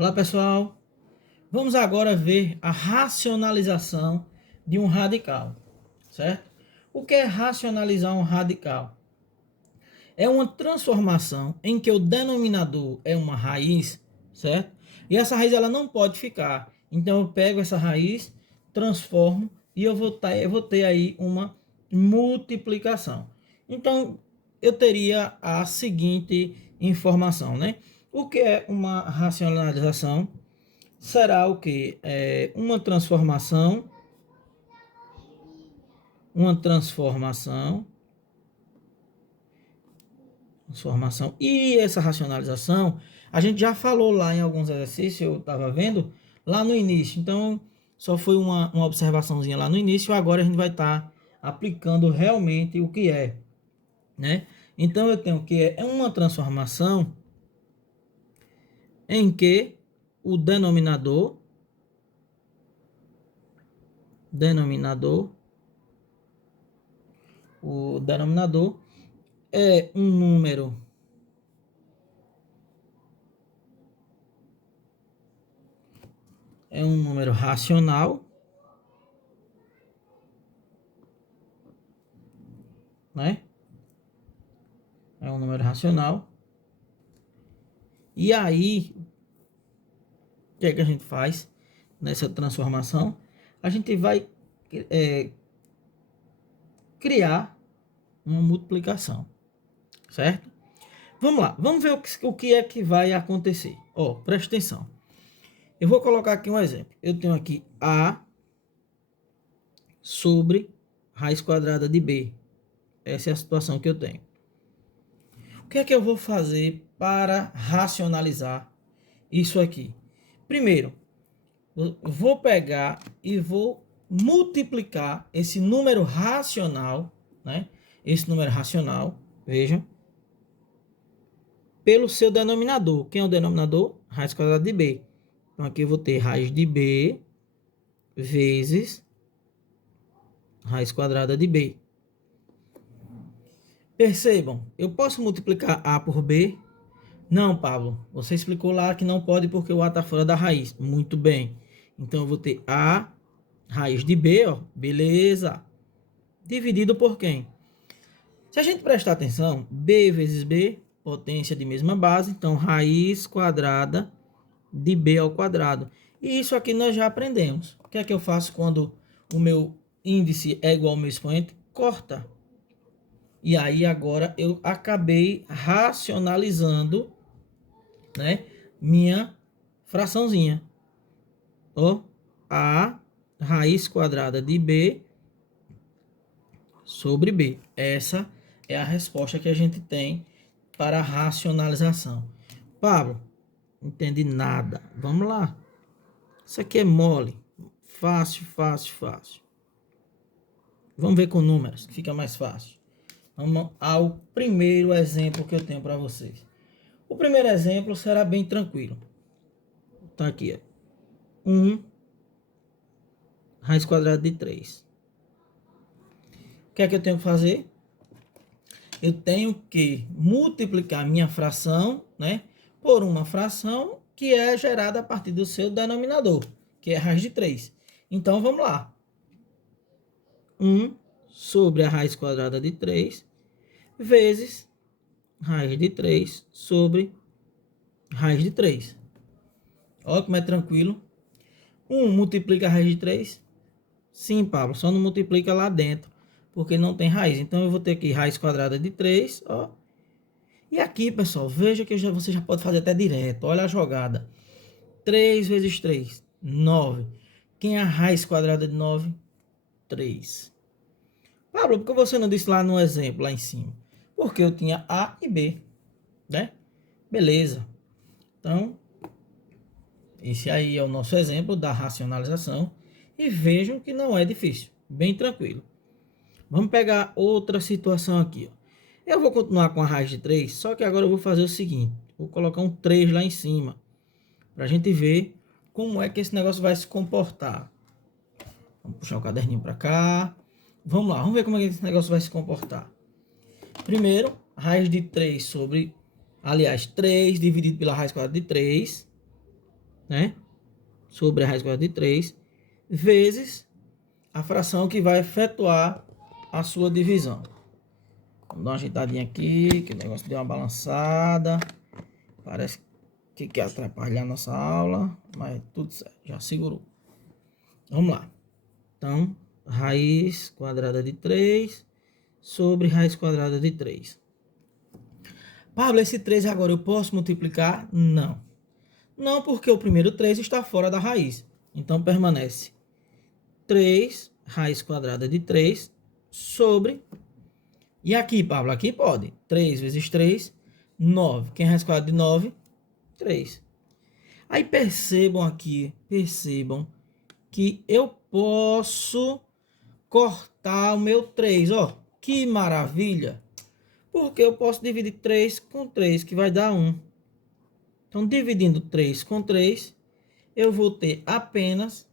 Olá pessoal, vamos agora ver a racionalização de um radical, certo? O que é racionalizar um radical? É uma transformação em que o denominador é uma raiz, certo? E essa raiz ela não pode ficar. Então eu pego essa raiz, transformo e eu vou ter aí uma multiplicação. Então eu teria a seguinte informação, né? O que é uma racionalização? Será o que? Uma transformação, e essa racionalização, a gente já falou lá em alguns exercícios, eu estava vendo lá no início, então só foi uma observaçãozinha lá no início, agora a gente vai estar aplicando realmente o que é, né? Então eu tenho que é uma transformação em que o denominador O denominador é um número racional, né? É um número racional. E aí, o que é que a gente faz nessa transformação? A gente vai criar uma multiplicação, certo? Vamos lá, vamos ver o que é que vai acontecer. Ó, presta atenção. Eu vou colocar aqui um exemplo. Eu tenho aqui A sobre raiz quadrada de B. Essa é a situação que eu tenho. O que é que eu vou fazer para racionalizar isso aqui? Primeiro, eu vou pegar e vou multiplicar esse número racional, né? Esse número racional, vejam, pelo seu denominador. Quem é o denominador? Raiz quadrada de B. Então aqui eu vou ter raiz de B vezes raiz quadrada de B. Percebam, eu posso multiplicar A por B? Não, Pablo, você explicou lá que não pode porque o A está fora da raiz. Muito bem. Então eu vou ter A raiz de B, ó, beleza. Dividido por quem? Se a gente prestar atenção, B vezes B, potência de mesma base, então raiz quadrada de B ao quadrado. E isso aqui nós já aprendemos. O que é que eu faço quando o meu índice é igual ao meu expoente? Corta. E aí agora eu acabei racionalizando, né, minha fraçãozinha. Ó, A raiz quadrada de B sobre B. Essa é a resposta que a gente tem para a racionalização. Pablo, não entendi nada. Vamos lá. Isso aqui é mole. Fácil, fácil, fácil. Vamos ver com números, que fica mais fácil. Vamos ao primeiro exemplo que eu tenho para vocês. O primeiro exemplo será bem tranquilo. Tá aqui, ó. 1 raiz quadrada de 3. O que é que eu tenho que fazer? Eu tenho que multiplicar minha fração, né, por uma fração que é gerada a partir do seu denominador, que é raiz de 3. Então, vamos lá. 1 sobre a raiz quadrada de 3 vezes raiz de 3 sobre raiz de 3. Olha como é tranquilo. 1 multiplica a raiz de 3? Sim, Pablo, só não multiplica lá dentro, porque não tem raiz. Então, eu vou ter aqui raiz quadrada de 3, ó. E aqui, pessoal, veja que você já pode fazer até direto. Olha a jogada. 3 vezes 3, 9. Quem é a raiz quadrada de 9? 3. Pablo, por que você não disse lá no exemplo, lá em cima? Porque eu tinha A e B, né? Beleza. Então, esse aí é o nosso exemplo da racionalização. E vejam que não é difícil. Bem tranquilo. Vamos pegar outra situação aqui, ó. Eu vou continuar com a raiz de 3, só que agora eu vou fazer o seguinte. Vou colocar um 3 lá em cima, para a gente ver como é que esse negócio vai se comportar. Vamos puxar o caderninho para cá. Vamos lá, vamos ver como é que esse negócio vai se comportar. Primeiro, raiz de 3 sobre... Aliás, 3 dividido pela raiz quadrada de 3. né? Sobre a raiz quadrada de 3, vezes a fração que vai efetuar a sua divisão. Vamos dar uma ajeitadinha aqui, que o negócio deu uma balançada. Parece que quer atrapalhar a nossa aula, mas tudo certo, já segurou. Vamos lá. Então, raiz quadrada de 3 sobre raiz quadrada de 3. Pablo, esse 3 agora eu posso multiplicar? Não. Não, porque o primeiro 3 está fora da raiz. Então, permanece 3 raiz quadrada de 3 sobre... E aqui, Pablo, aqui pode. 3 vezes 3, 9. Quem é raiz quadrada de 9? 3. Aí percebam aqui, percebam que eu posso cortar o meu 3, ó. Que maravilha! Porque eu posso dividir 3 com 3, que vai dar 1. Então, dividindo 3 com 3, eu vou ter apenas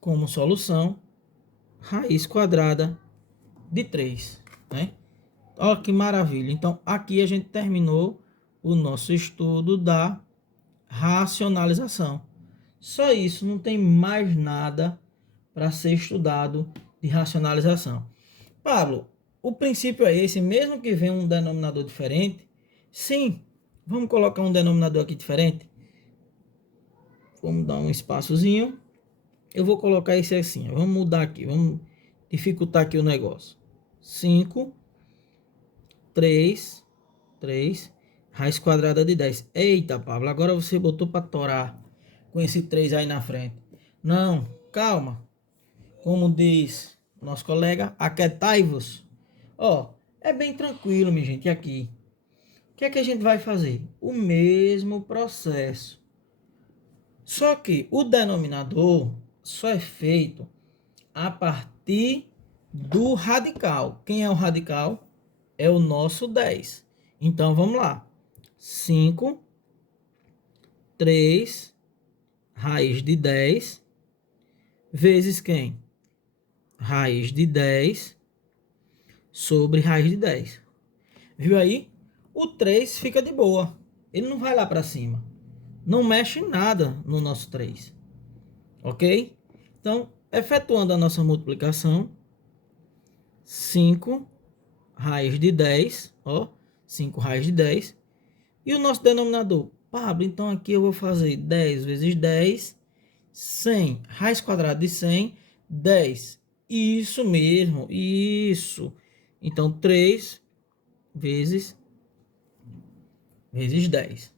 como solução raiz quadrada de 3, né? Olha que maravilha. Então, aqui a gente terminou o nosso estudo da racionalização. Só isso, não tem mais nada para ser estudado de racionalização. Pablo, o princípio é esse, mesmo que venha um denominador diferente? Sim, vamos colocar um denominador aqui diferente. Vamos dar um espaçozinho. Eu vou colocar esse assim, vamos mudar aqui, vamos dificultar aqui o negócio. 5, 3, raiz quadrada de 10. Eita, Pablo, agora você botou para torar com esse 3 aí na frente. Não, calma. Como diz nosso colega, aquietai-vos. Ó, é bem tranquilo, minha gente, aqui. O que é que a gente vai fazer? O mesmo processo. Só que o denominador só é feito a partir do radical. Quem é o radical? É o nosso 10. Então, vamos lá. 5, 3, raiz de 10, vezes quem? Raiz de 10 sobre raiz de 10. Viu aí? O 3 fica de boa. Ele não vai lá para cima. Não mexe nada no nosso 3. Ok? Então, efetuando a nossa multiplicação, 5 raiz de 10, ó, 5 raiz de 10. E o nosso denominador? Pablo, então aqui eu vou fazer 10 vezes 10, 100. Raiz quadrada de 100, 10. Isso mesmo, isso. Então, 3 vezes 10.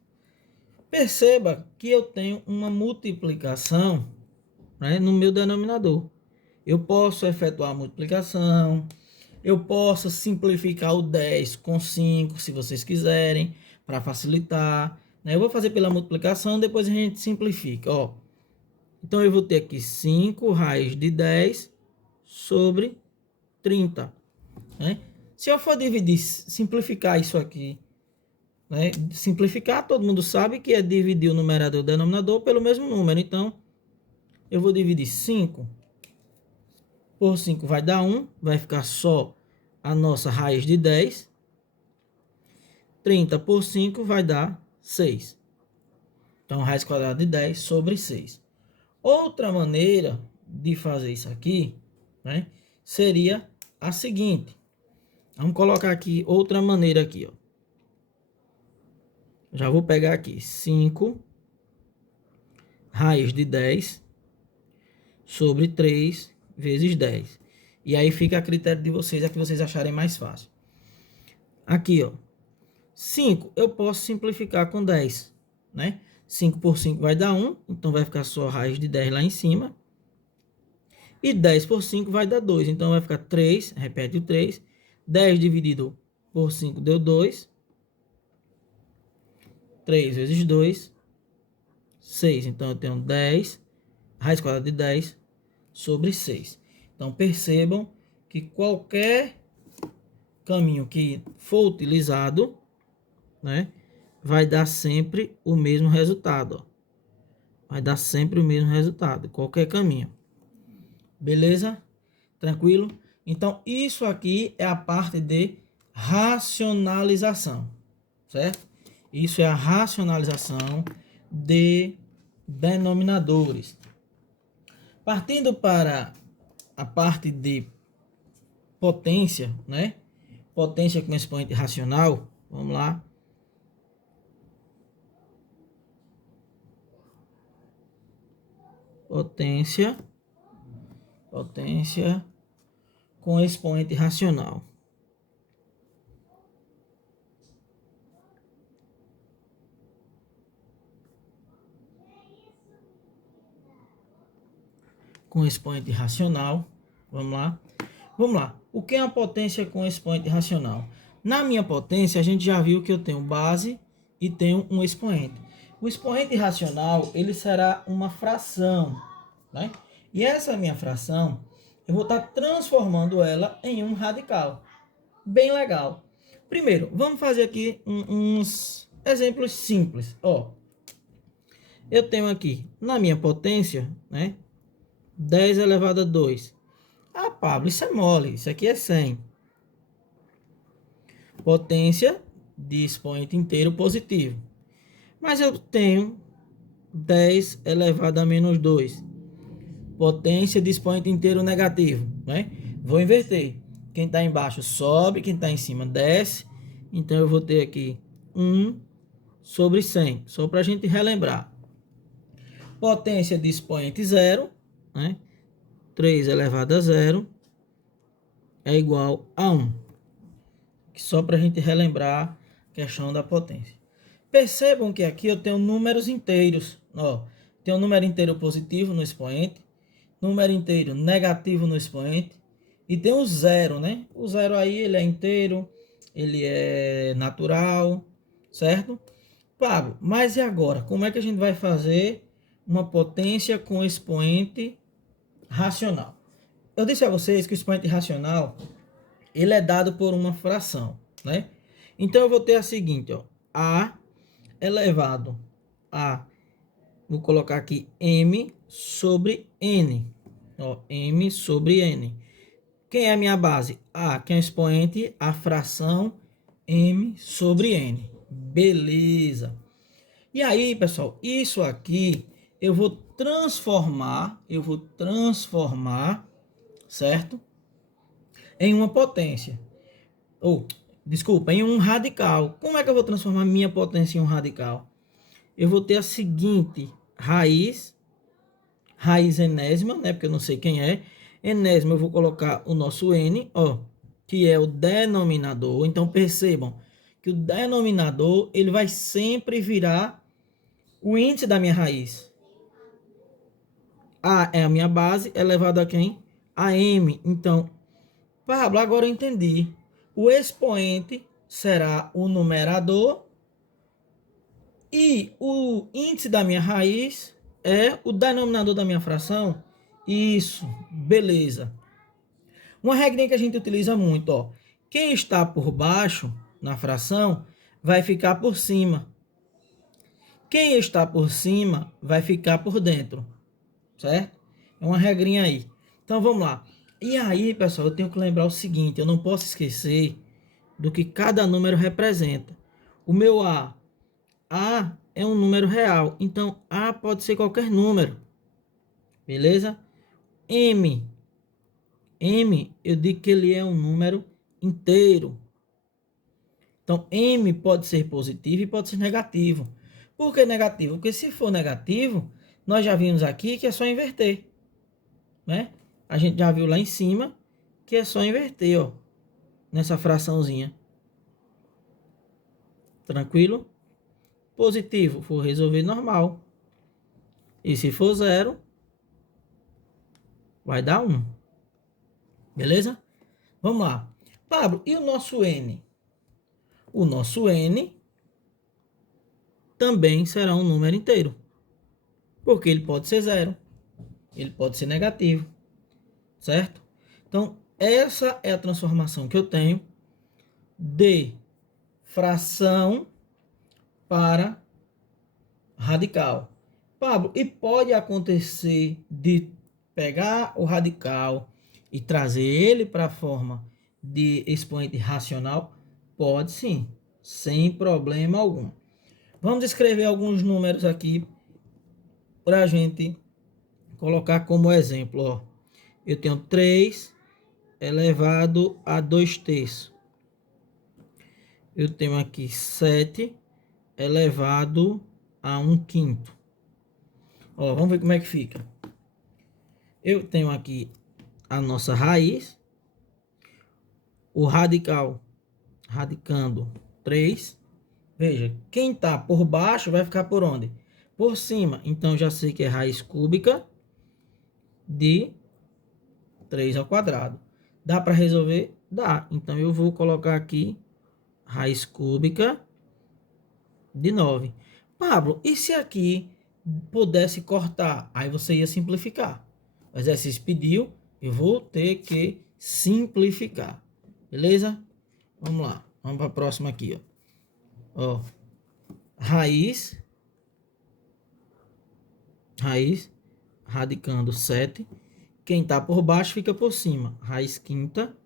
Perceba que eu tenho uma multiplicação, né, no meu denominador. Eu posso efetuar a multiplicação, eu posso simplificar o 10 com 5, se vocês quiserem, para facilitar. Né? Eu vou fazer pela multiplicação, depois a gente simplifica. Ó. Então, eu vou ter aqui 5 raiz de 10 sobre 30. Né? Se eu for dividir, simplificar isso aqui, né? Simplificar, todo mundo sabe que é dividir o numerador e o denominador pelo mesmo número. Então, eu vou dividir 5 por 5 vai dar 1, vai ficar só a nossa raiz de 10. 30 por 5 vai dar 6. Então, raiz quadrada de 10 sobre 6. Outra maneira de fazer isso aqui, né, seria a seguinte. Vamos colocar aqui outra maneira aqui, ó. Já vou pegar aqui 5 raiz de 10 sobre 3 vezes 10. E aí fica a critério de vocês, é que vocês acharem mais fácil. Aqui, ó. 5 eu posso simplificar com 10, né? 5 por 5 vai dar 1, então vai ficar só a raiz de 10 lá em cima. E 10 por 5 vai dar 2, então vai ficar 3, repete o 3. 10 dividido por 5 deu 2. 3 vezes 2, 6. Então, eu tenho 10, raiz quadrada de 10 sobre 6. Então, percebam que qualquer caminho que for utilizado, né, vai dar sempre o mesmo resultado. Ó. Vai dar sempre o mesmo resultado, qualquer caminho. Beleza? Tranquilo? Então, isso aqui é a parte de racionalização, certo? Isso é a racionalização de denominadores. Partindo para a parte de potência, né? Potência com expoente racional, vamos lá. Potência com expoente racional. Com expoente racional, vamos lá. Vamos lá. O que é uma potência com expoente racional? Na minha potência, a gente já viu que eu tenho base e tenho um expoente. O expoente racional, ele será uma fração, né? E essa minha fração, eu vou estar transformando ela em um radical. Bem legal. Primeiro, vamos fazer aqui uns exemplos simples. Ó, eu tenho aqui, na minha potência, né? 10 elevado a 2. Ah, Pablo, isso é mole. Isso aqui é 100. Potência de expoente inteiro positivo. Mas eu tenho 10 elevado a menos 2. Potência de expoente inteiro negativo, né? Vou inverter. Quem está embaixo sobe, quem está em cima desce. Então eu vou ter aqui 1 sobre 100. Só para a gente relembrar. Potência de expoente zero, né? 3 elevado a 0 é igual a 1. Só para a gente relembrar a questão da potência. Percebam que aqui eu tenho números inteiros. Ó, tem um número inteiro positivo no expoente, número inteiro negativo no expoente, e tem o zero, né? O zero aí ele é inteiro, ele é natural, certo? Pablo, mas e agora? Como é que a gente vai fazer uma potência com expoente racional? Eu disse a vocês que o expoente racional ele é dado por uma fração, né? Então eu vou ter a seguinte, ó, a elevado a, vou colocar aqui m sobre n, ó, m sobre n. Quem é a minha base? A, quem é o expoente? A fração m sobre n. Beleza. E aí, pessoal, isso aqui eu vou transformar, certo? Em uma potência. Ou, desculpa, em um radical. Como é que eu vou transformar minha potência em um radical? Eu vou ter a seguinte raiz enésima, né? Porque eu não sei quem é. Enésima, eu vou colocar o nosso n, ó, que é o denominador. Então, percebam que o denominador, ele vai sempre virar o índice da minha raiz. A é a minha base, elevado a quem? A m. Então, Pablo, agora eu entendi. O expoente será o numerador e o índice da minha raiz é o denominador da minha fração. Isso, beleza. Uma regrinha que a gente utiliza muito, ó. Quem está por baixo na fração vai ficar por cima. Quem está por cima vai ficar por dentro, certo? É uma regrinha aí. Então vamos lá. E aí, pessoal, eu tenho que lembrar o seguinte, eu não posso esquecer do que cada número representa. O meu A é um número real, então A pode ser qualquer número, beleza? M, eu digo que ele é um número inteiro. Então, M pode ser positivo e pode ser negativo. Por que negativo? Porque se for negativo, nós já vimos aqui que é só inverter, né? A gente já viu lá em cima que é só inverter, ó, nessa fraçãozinha. Tranquilo? Positivo, for resolver normal. E se for zero, vai dar 1. Beleza? Vamos lá. Pablo, e o nosso N? O nosso N também será um número inteiro. Porque ele pode ser zero. Ele pode ser negativo. Certo? Então, essa é a transformação que eu tenho de fração para radical. Pablo, e pode acontecer de pegar o radical e trazer ele para a forma de expoente racional? Pode sim, sem problema algum. Vamos escrever alguns números aqui para a gente colocar como exemplo, ó. Eu tenho 3 elevado a 2/3. Eu tenho aqui 7 elevado a 1/5. Ó, vamos ver como é que fica. Eu tenho aqui a nossa raiz, o radical radicando 3. Veja, quem está por baixo vai ficar por onde? Por cima. Então, já sei que é raiz cúbica de 3 ao quadrado. Dá para resolver? Dá. Então, eu vou colocar aqui raiz cúbica de 9. Pablo, e se aqui pudesse cortar? Aí você ia simplificar. O exercício pediu, eu vou ter que simplificar. Beleza? Vamos lá. Vamos para a próxima aqui, ó. Raiz radicando 7. Quem está por baixo fica por cima. Raiz quinta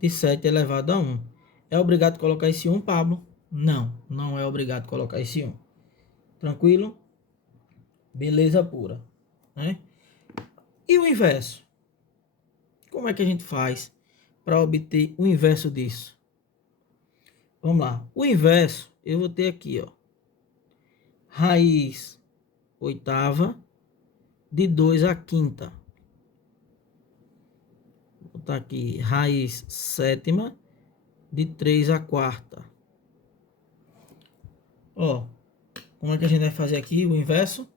de 7 elevado a 1. É obrigado colocar esse 1, Pablo? Não, não é obrigado colocar esse 1. Tranquilo? Beleza pura, né? E o inverso? Como é que a gente faz para obter o inverso disso? Vamos lá. O inverso, eu vou ter aqui, ó. Raiz oitava de 2 à quinta. Vou botar aqui raiz sétima de 3 à quarta. Ó, como é que a gente vai fazer aqui o inverso?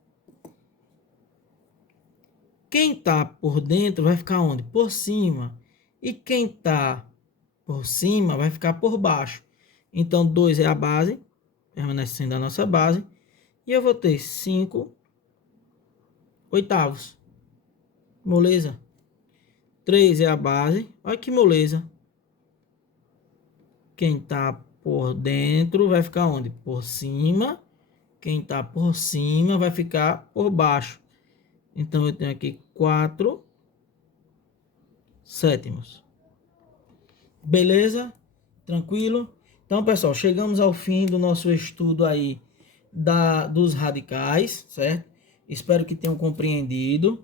Quem tá por dentro vai ficar onde? Por cima. E quem tá por cima vai ficar por baixo. Então, 2 é a base, permanecendo a nossa base. E eu vou ter 5 oitavos. Moleza? 3 é a base. Olha que moleza. Quem tá por dentro vai ficar onde? Por cima. Quem tá por cima vai ficar por baixo. Então, eu tenho aqui 4 sétimos. Beleza? Tranquilo? Então, pessoal, chegamos ao fim do nosso estudo aí dos radicais, certo? Espero que tenham compreendido.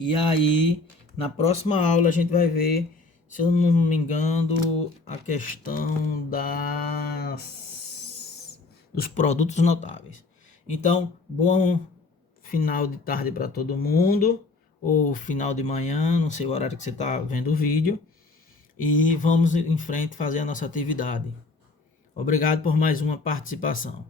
E aí, na próxima aula, a gente vai ver, se eu não me engano, a questão dos produtos notáveis. Então, bom final de tarde para todo mundo, ou final de manhã, não sei o horário que você está vendo o vídeo. E vamos em frente fazer a nossa atividade. Obrigado por mais uma participação.